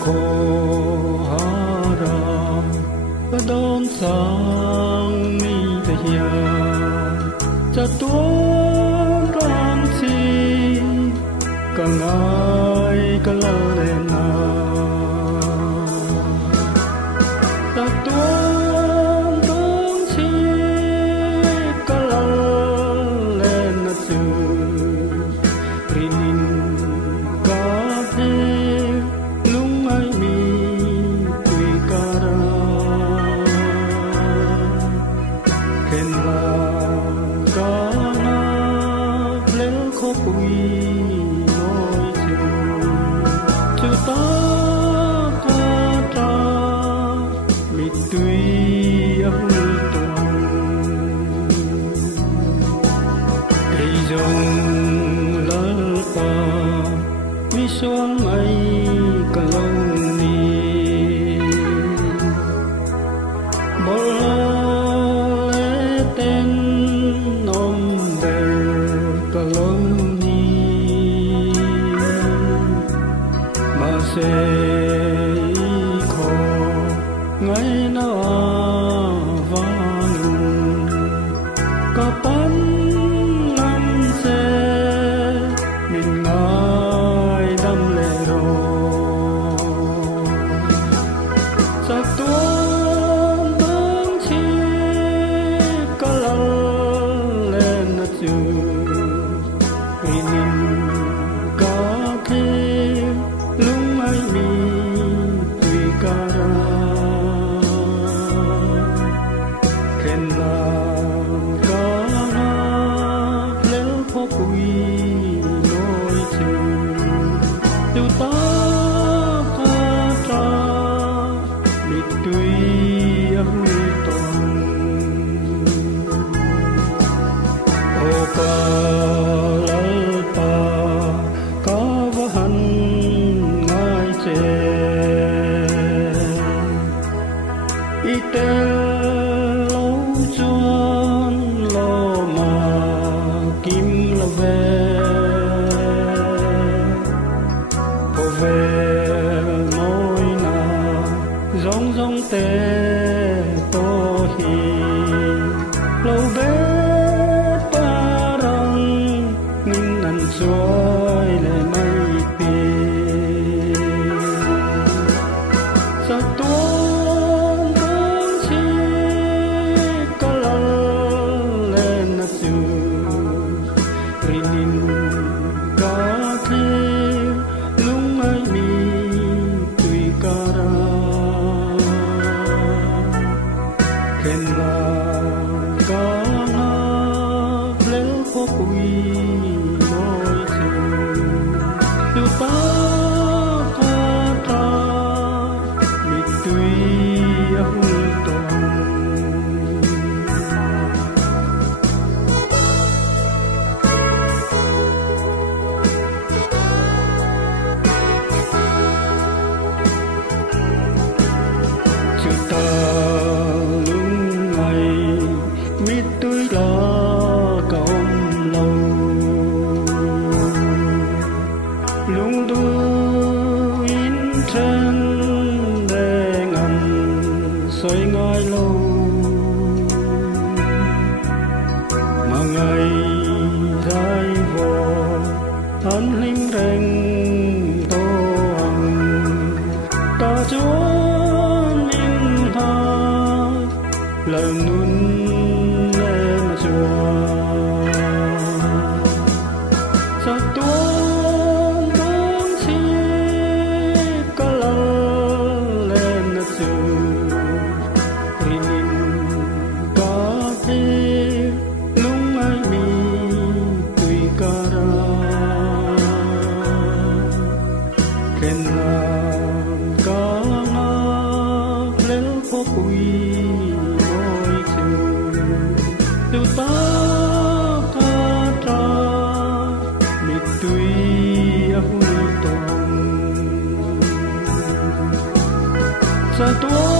khô hà ra đón sang mi về cha tuôn ram chi cả ngày cả lần na ta tuôn ram chi cả lần na chu rinin ka pe lung ai mi tui kara ken la ka na lel kho pui noi chu ta ka ta mi tui a hu tuang cây dòng lal pa mi suang ai ka long ni bol le ten nom ber ka long ni ma se kho ngai na vang ka pan lam se min ngai dam le ro sa tuôn tung chi ka lal lên na chu rinin ka ke lung ai mi tui kara ken la ka na lel pho pui noi chu ta ka tra mi tui a hu ton o ka lal pa ka va han ngai che i te lo chuan lo ma kim la ve po ve noi na rong rong te to hi lo be pa rong nin nan chuai le mai pi sa tuôn tung chi ka lal lên na chu rinin ka ke lung ai mi tui kara ken la ka na lel pho pui noi chu ta ka tra mi tui a hu ton chu ta lung ai mi tui la ka om lâu lung du in trên đê ngầm soi ngai lâu mà ngày dài vò hắn linh rèn tô hằng ta chúa min ha lời nun lên chùa sa tuôn tung chi ka lal lên na chu rinin ka ke lung ai mi tui kara ken la ka na lel pho pui noi chu ta ka tra mi tui a hu ton sa tuôn